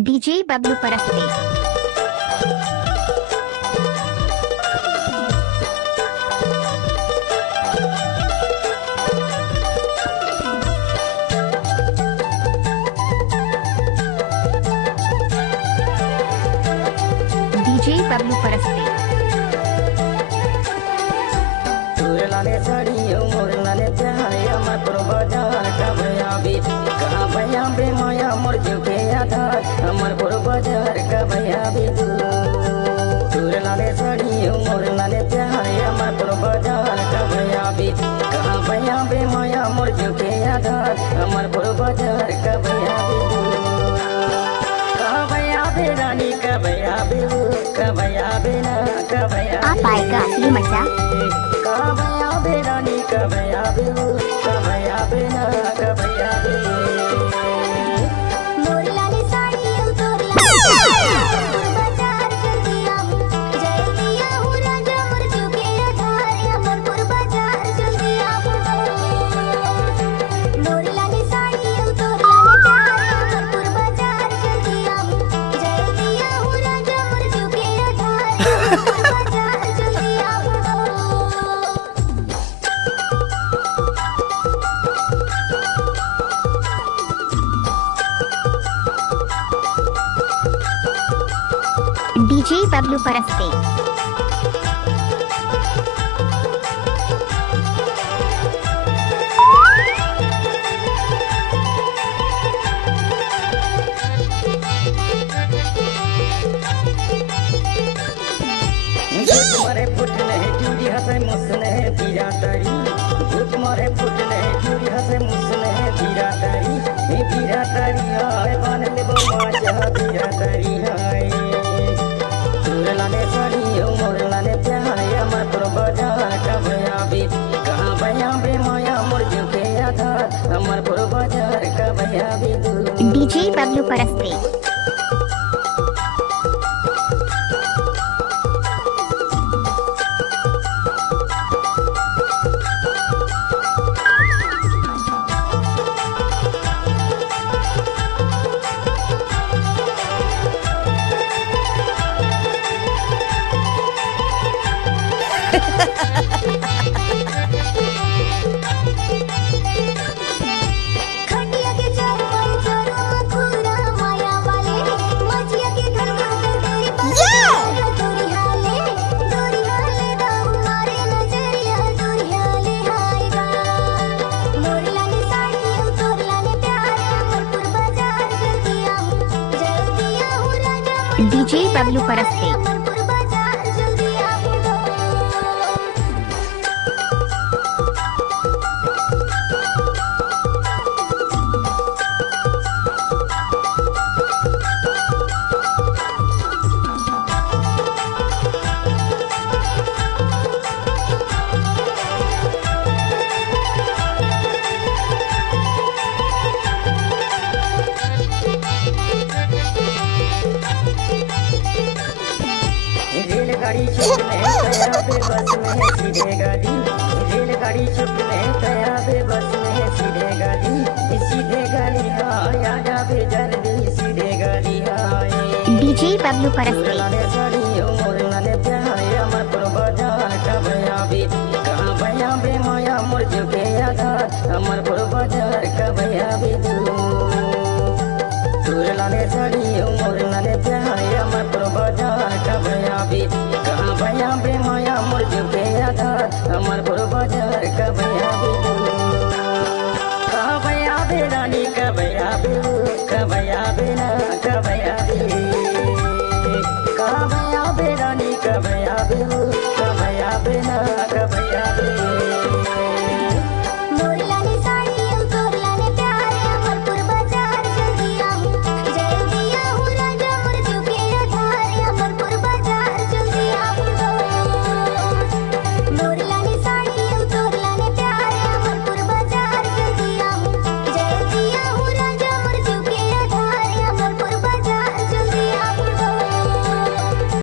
DJ Bablu Paraste. DJ Bablu Paraste. Turlane sadiyo murlane pyare amar purbajal kabayabi kabayabe maya murju ke aadhar amar purbajal kabayabi turlane sadiyo murlane pyare amar purbajal kabayabi kabayabe maya murju ke aadhar amar purbajal kabayabi kabayabe rani kabayabi kabayabe na kabayabi Apa itu asli maca? kabayabe rani kabayabe kabayabe na kabayabe मोरलाने साड़ियों तोरलाने बाजार जल्दी आओ जय दिया हूँ राजा मुर्जू के आधार अमरपुर बाजार जल्दी आओ मोरलाने साड़ियों तोरलाने प्यार अमरपुर बाजार जल्दी आओ जय दिया हूँ राजा मुर्जू के आधार अमरपुर बाजार जल्दी आओ DJ Bablu Paraste. तुम्हारे फुटने चूड़ी हंसे मुसने पीरा तारी तुम्हारे फुटने चूड़ी हंसे मुसने पीरा तारी हाय बन ले बाजा पीरा तारी हाय तुरलाने साड़ी मोरलाने प्यारे अमर पुरबाजार कबयाबी कहाँ बयाबे माया मुर्जू के आधार अमर पुरबाजार कबयाबी DJ Bablu Paraste. खटिया के चौपन चोरो मखुरा माया वाले मजिया के घर में तेरी पास दूरी हाले दाऊ मारे नजरिया दूरी हाले हाय गा मोरलाने साड़ियों तोरलाने प्यारे अमरपुर बाजार जल्दी आओ राजा DJ Bablu Paraste. अमरपुर बाजार जल्दी आओ रेलगाड़ी छूटने गया बे बस में सीधे गाड़ी रेलगाड़ी छूटने गया बे बस में सीधे गाड़ी हाय आजा बे जल्दी सीधे गाड़ी हाय DJ Bablu Paraste. तुरलाने साड़ी मोरलाने प्यारे अमर पुरबाजार कबयाबी कहाँ बयाबे माया मुर्जू के आधार अमर पुरबाजार कबयाबी तुरलाने साड़ी मोरलाने प्यारे अमर पुरबाजार कबयाबी कहाँ बयाबे माया मुर्जू के आधार अमर पुरबाजार कबयाबी कहाँ बयाबे रानी